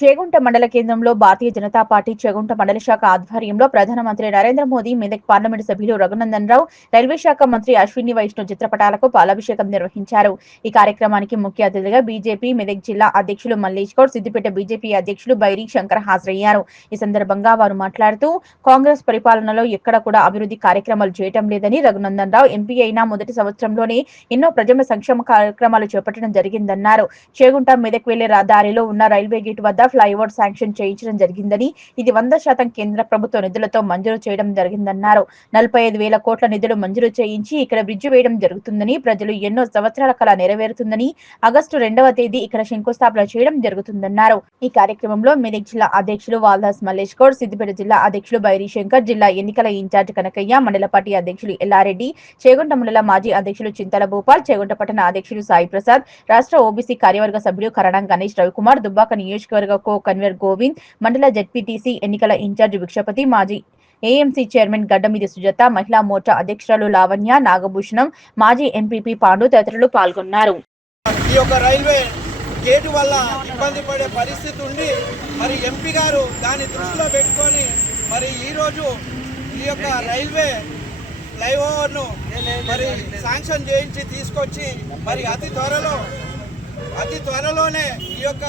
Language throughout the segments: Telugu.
చేగుంట మండల కేంద్రంలో భారతీయ జనతా పార్టీ చేగుంట మండల శాఖ ఆధ్వర్యంలో ప్రధానమంత్రి నరేంద్ర మోదీ మెదక్ పార్లమెంటు సభ్యులు రఘునందన్ రావు రైల్వే శాఖ మంత్రి అశ్విని వైష్ణవ్ చిత్రపటాలకు పాలాభిషేకం నిర్వహించారు. ఈ కార్యక్రమానికి ముఖ్య అతిథిగా బీజేపీ మెదక్ జిల్లా అధ్యక్షులు మల్లేష్ గౌడ్ సిద్దిపేట బీజేపీ అధ్యక్షులు బైరి శంకర్ హాజరయ్యారు. ఈ సందర్భంగా వారు మాట్లాడుతూ కాంగ్రెస్ పరిపాలనలో ఎక్కడ కూడా అభివృద్ధి కార్యక్రమాలు చేయటం లేదని రఘునందన్ రావు ఎంపీ అయిన మొదటి సంవత్సరంలోనే ఎన్నో ప్రజల సంక్షేమ కార్యక్రమాలు చేపట్టడం జరిగిందన్నారు. చేగుంట మెదక్ వెళ్ళే దారిలో ఉన్న రైల్వే గేట్ వద్ద ఫ్లైఓవర్ శాంక్షన్ చేయించడం జరిగిందని ఇది వంద శాతం కేంద్ర ప్రభుత్వ నిధులతో మంజూరు చేయడం జరిగిందన్నారు. నలభై ఐదు వేల కోట్ల నిధులు మంజూరు చేయించి ఇక్కడ బ్రిడ్జి వేయడం జరుగుతుందని ప్రజలు ఎన్నో సంవత్సరాల కళ నెరవేరుతుందని ఆగస్టు రెండవ తేదీ ఇక్కడ శంకుస్థాపన చేయడం జరుగుతుందన్నారు. ఈ కార్యక్రమంలో మెదక్ జిల్లా అధ్యక్షులు వాల్దాస్ మల్లేష్ గౌడ్ సిద్దిపేట జిల్లా అధ్యక్షులు బైరి శంకర్ జిల్లా ఎన్నికల ఇన్ఛార్జ్ కనకయ్య మండల పార్టీ అధ్యక్షులు ఎల్లారెడ్డి చేగుంట మండల మాజీ అధ్యక్షులు చింతల భూపాల్ చేగుంట పట్టణ అధ్యక్షులు సాయి ప్రసాద్ రాష్ట్ర ఓబీసీ కార్యవర్గ సభ్యులు కరణం గణేష్ రవికుమార్ దుబ్బాక నియోజకవర్గ కో కన్వీనర్ గోవింద్ మండల జెడ్పీటీసీ ఎన్నికల ఇన్ఛార్జ్ భిక్షపతి మాజీ ఏఎంసీ చైర్మన్ గడ్డమిది సుజాత మహిళా మోర్చా అధ్యక్షురాలు లావణ్య నాగభూషణం మాజీ ఎంపీపీ పాండు తదితరులు పాల్గొన్నారు. ఈ యొక్క రైల్వే గేటు వల్ల ఇబ్బంది పడే పరిస్థితి ఉండి మరి ఎంపీ గారు దాన్ని దృష్టిలో పెట్టుకొని మరి ఈరోజు ఈ యొక్క రైల్వే ఫ్లైఓవర్ను మరి శాంక్షన్ చేయించి తీసుకొచ్చి మరి అతి త్వరలో అతి త్వరలోనే ఈ యొక్క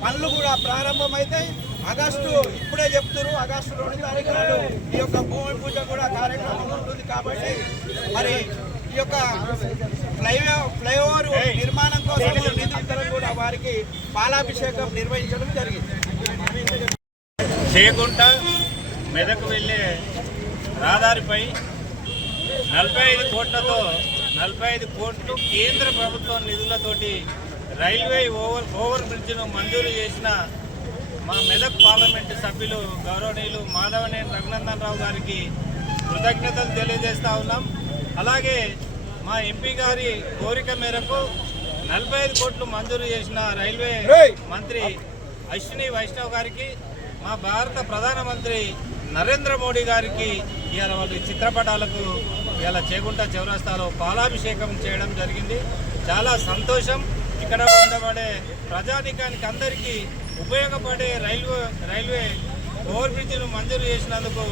పనులు కూడా ప్రారంభమవుతాయి ఆగస్టు ఇప్పుడే చెప్తున్నారు. ఆగస్టు రెండు తారీఖు నాడు ఈ యొక్క భూమి పూజ కూడా కార్యక్రమం ఉంటుంది కాబట్టి మరి ఈ యొక్క ఫ్లైఓవర్ ఫ్లైఓవర్ నిర్మాణం కోసం నిధులు కూడా వారికి పాలాభిషేకం నిర్వహించడం జరిగింది. చేయకుంట మెదకు వెళ్ళే రహదారిపై నలభై ఐదు కోట్లతో నలభై ఐదు కోట్లు కేంద్ర ప్రభుత్వం నిధులతోటి రైల్వే ఓవర్ ఓవర్ బ్రిడ్జ్ను మంజూరు చేసిన మా మెదక్ పార్లమెంటు సభ్యులు గౌరవనీయులు మాధవనేని రఘునందన్ రావు గారికి కృతజ్ఞతలు తెలియజేస్తా ఉన్నాం. అలాగే మా ఎంపీ గారి కోరిక మేరకు నలభై ఐదు కోట్లు మంజూరు చేసిన రైల్వే మంత్రి అశ్విని వైష్ణవ్ గారికి మా భారత ప్రధానమంత్రి నరేంద్ర మోడీ గారికి ఇవాళ వాళ్ళ చిత్రపటాలకు ఇవాళ చేగుంట చౌరస్తాలో పాలాభిషేకం చేయడం జరిగింది. చాలా సంతోషం. ఇక్కడ ఉండబడే ప్రజానికానికి అందరికీ ఉపయోగపడే రైల్వే రైల్వే ఓవర్ బ్రిడ్జ్ను మంజూరు చేసినందుకు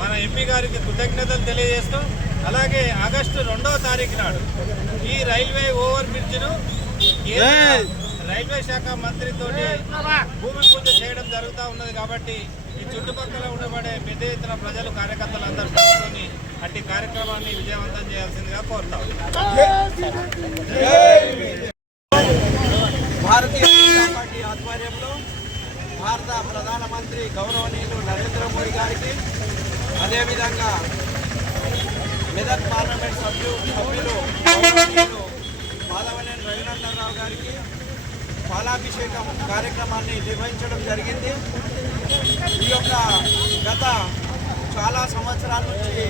మన ఎంపీ గారికి కృతజ్ఞతలు తెలియజేస్తూ అలాగే ఆగస్టు రెండవ తారీఖు నాడు ఈ రైల్వే ఓవర్ బ్రిడ్జ్ను రైల్వే శాఖ మంత్రితోటి భూమి పూజ చేయడం జరుగుతూ ఉన్నది కాబట్టి ఈ చుట్టుపక్కల ఉండబడే పెద్ద ఎత్తున ప్రజలు కార్యకర్తలు అందరూ పాల్గొని అట్టి కార్యక్రమాన్ని విజయవంతం చేయాల్సిందిగా కోరుతా. భారతీయ జనతా పార్టీ ఆధ్వర్యంలో భారత ప్రధానమంత్రి గౌరవనీయులు నరేంద్ర మోడీ గారికి అదేవిధంగా మెదక్ పార్లమెంట్ సభ్యు సభ్యులు గౌరవనీయులు మాధవనేని రఘునందనరావు గారికి పాలాభిషేకం కార్యక్రమాన్ని నిర్వహించడం జరిగింది. ఈ యొక్క గత చాలా సంవత్సరాల నుంచి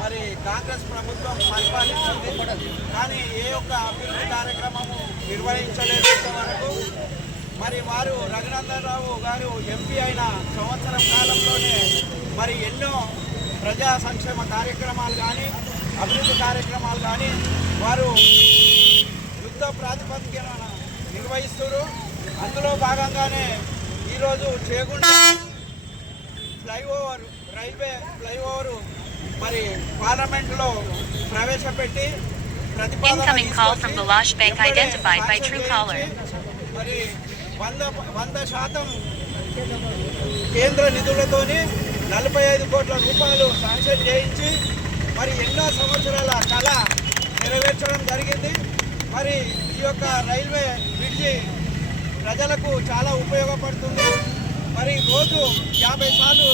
మరి కాంగ్రెస్ ప్రభుత్వం పరిపాలించింది కానీ ఏ యొక్క అభివృద్ధి కార్యక్రమము నిర్వహించలేదు వరకు మరి వారు రఘునందనరావు గారు ఎంపీ అయిన సంవత్సరం కాలంలోనే మరి ఎన్నో ప్రజా సంక్షేమ కార్యక్రమాలు కానీ అభివృద్ధి కార్యక్రమాలు కానీ వారు యుద్ధ ప్రాతిపదికన నిర్వహిస్తున్నారు. అందులో భాగంగానే ఈరోజు చేగుంట ఫ్లైఓవర్ రైల్వే ఫ్లైఓవర్ మరి పార్లమెంటులో ప్రవేశపెట్టి Incoming call from Balash Bank identified by sanction Truecaller. చేయించి మరి వంద వంద శాతం కేంద్ర నిధులతోని నలభై ఐదు కోట్ల రూపాయలు శాంక్షన్ చేయించి మరి ఎన్నో సంవత్సరాల కళ నెరవేర్చడం జరిగింది మరి ఈ యొక్క రైల్వే బ్రిడ్జి ప్రజలకు చాలా ఉపయోగపడుతుంది మరి రోజు యాభై సార్లు